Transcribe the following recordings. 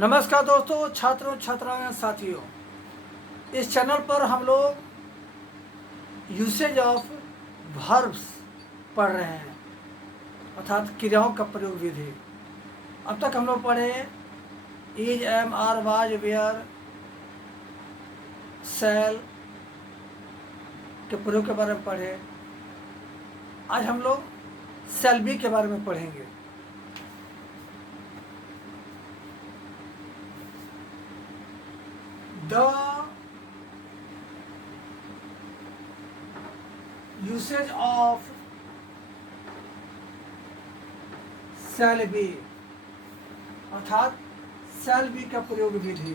नमस्कार दोस्तों, छात्रों छात्राओं साथियों। इस चैनल पर हम लोग यूसेज ऑफ वर्ब्स पढ़ रहे हैं, अर्थात क्रियाओं का प्रयोग विधि। अब तक हम लोग पढ़े is, am, are, was, were, सेल के प्रयोग के बारे में पढ़े। आज हम लोग सेल बी के बारे में पढ़ेंगे। The usage of shall be, अर्थात shall be का प्रयोग विधि।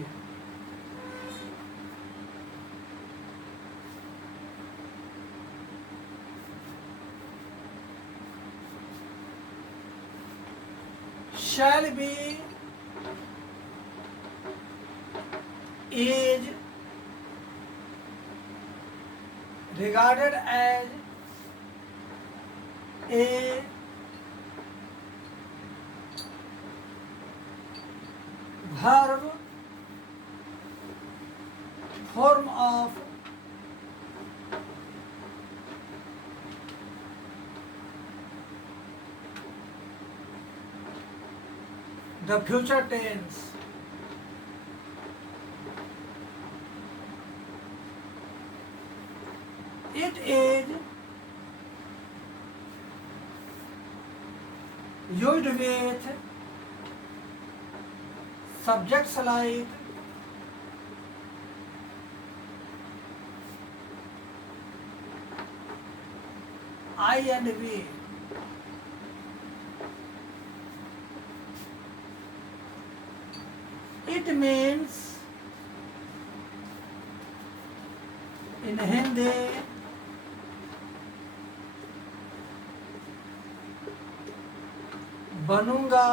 shall be is regarded as a verb form of the future tense. It is used with subjects like I and we. It means in Hindi बनूंगा,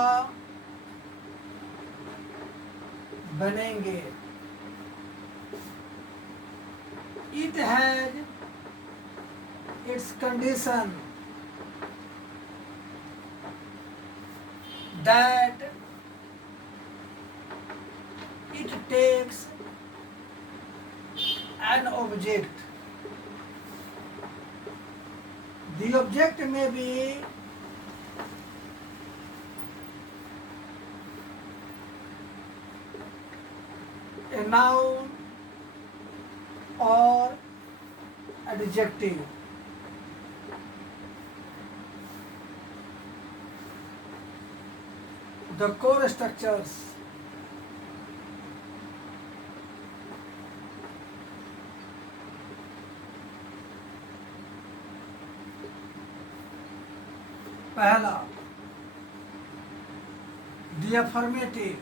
बनेंगे। It has its condition that it takes an object. The object may be a noun or adjective. The core structures. पहला, the affirmative,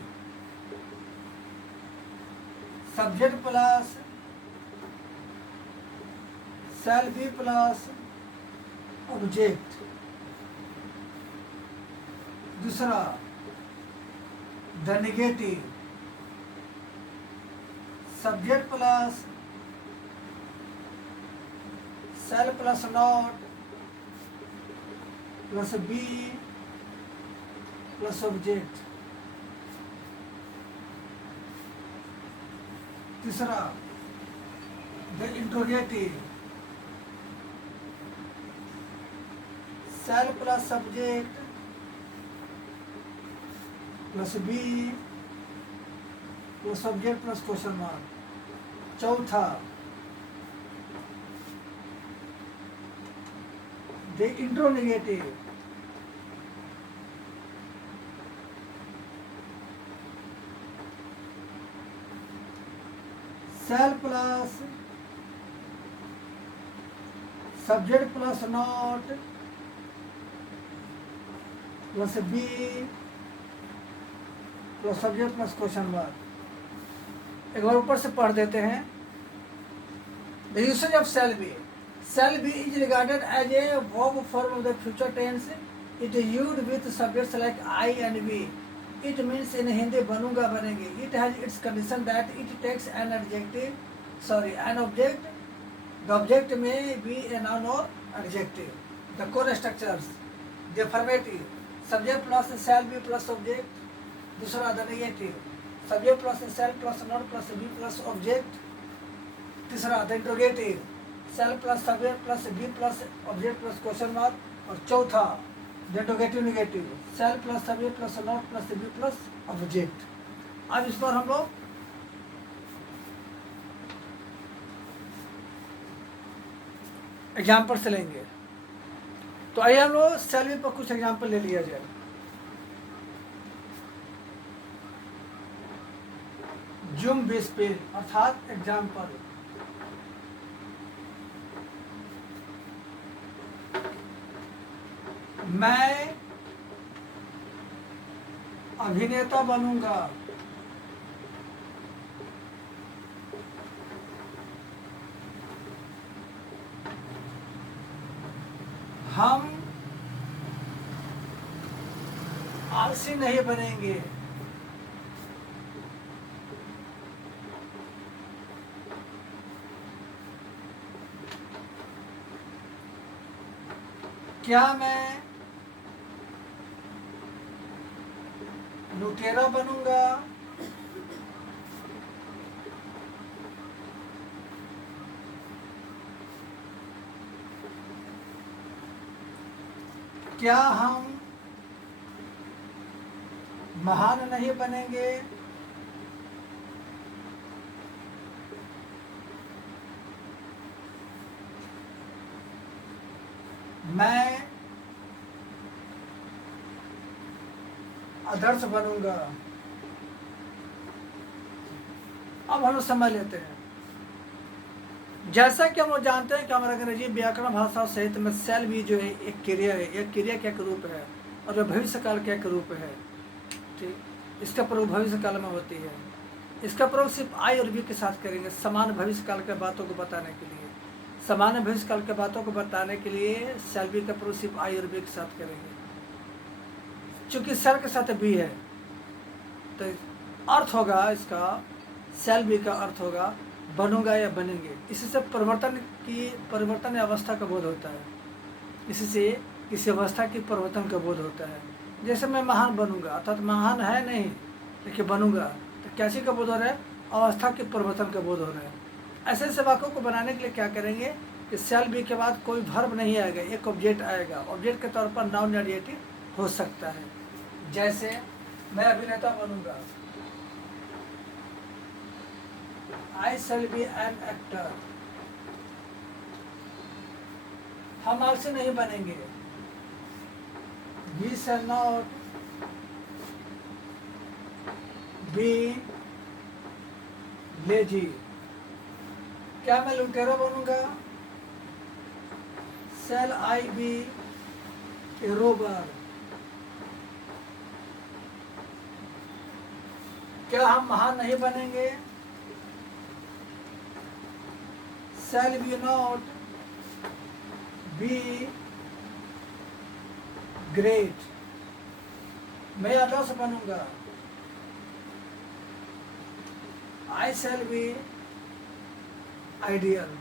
subject plus shall be plus object। दूसरा, the negative, subject plus shall plus not plus be plus object। तीसरा, the interrogative, shall plus subject plus be plus subject plus question mark। चौथा, the interrogative, shall plus subject plus not plus be plus subject plus question mark। एक बार ऊपर से पढ़ देते हैं। The usage of shall be. Shall be is regarded as a verb form of the future tense. It is used with subjects like I and we. It means in Hindi बनूंगा, बनेंगे। It has its condition that it takes an object. The object may be a noun or adjective. The core structures, the affirmative, subject plus shall be plus object। दूसरा, the negative, subject plus shall plus not plus be plus object. तीसरा the interrogative, shall plus subject plus be plus object plus question mark. और चौथा the interrogative negative, shall plus subject plus not plus be plus object. अब इस पर हम लोग example से लेंगे। तो आइए हम लोग सेल बी पर कुछ एग्जाम्पल ले लिया जाए। जूम बेस पे अर्थात एग्जाम्पल, मैं अभिनेता बनूंगा। हम आलसी नहीं बनेंगे। क्या मैं लुटेरा बनूंगा। क्या हम महान नहीं बनेंगे। मैं आदर्श बनूंगा। अब हम लोग समझ लेते हैं। जैसा कि हम लोग जानते हैं कि हमारे अंग्रेजी व्याकरण भाषा साहित्य में सेल भी जो है एक क्रिया है, एक क्रिया का एक रूप है और वह भविष्य काल का एक रूप है। ठीक, इसका प्रयोग भविष्य काल में होती है। इसका प्रयोग सिर्फ आई और बी के साथ करेंगे, समान भविष्य काल के बातों को बताने के लिए। सामान्य भविष्य काल के बातों को बताने के लिए सेल बी का प्रयोग सिर्फ आई और बी के साथ करेंगे। चूंकि सेल के साथ बी है तो अर्थ होगा इसका, सेल बी का अर्थ होगा बनूंगा या बनेंगे। इससे परिवर्तन अवस्था का बोध होता है। इससे किसी अवस्था की परिवर्तन का बोध होता है। जैसे मैं महान बनूंगा, अर्थात महान है नहीं लेकिन बनूंगा, तो कैसी का बोध हो रहा है, अवस्था के परिवर्तन का बोध हो रहा है। ऐसे ऐसे वाक्यों को बनाने के लिए क्या करेंगे कि सेल बी के बाद कोई वर्ब नहीं आएगा, एक ऑब्जेक्ट आएगा। ऑब्जेक्ट के तौर पर नाउन या एडजेक्टिव हो सकता है। जैसे मैं अभिनेता बनूंगा, I shall be an actor। हम आलसी नहीं बनेंगे, We shall not be lazy। क्या मैं लुटेरा बनूंगा, Shall I be a robber। क्या हम महान नहीं बनेंगे, Shall we not be great। मैं आदर्श बनूंगा, I shall be ideal।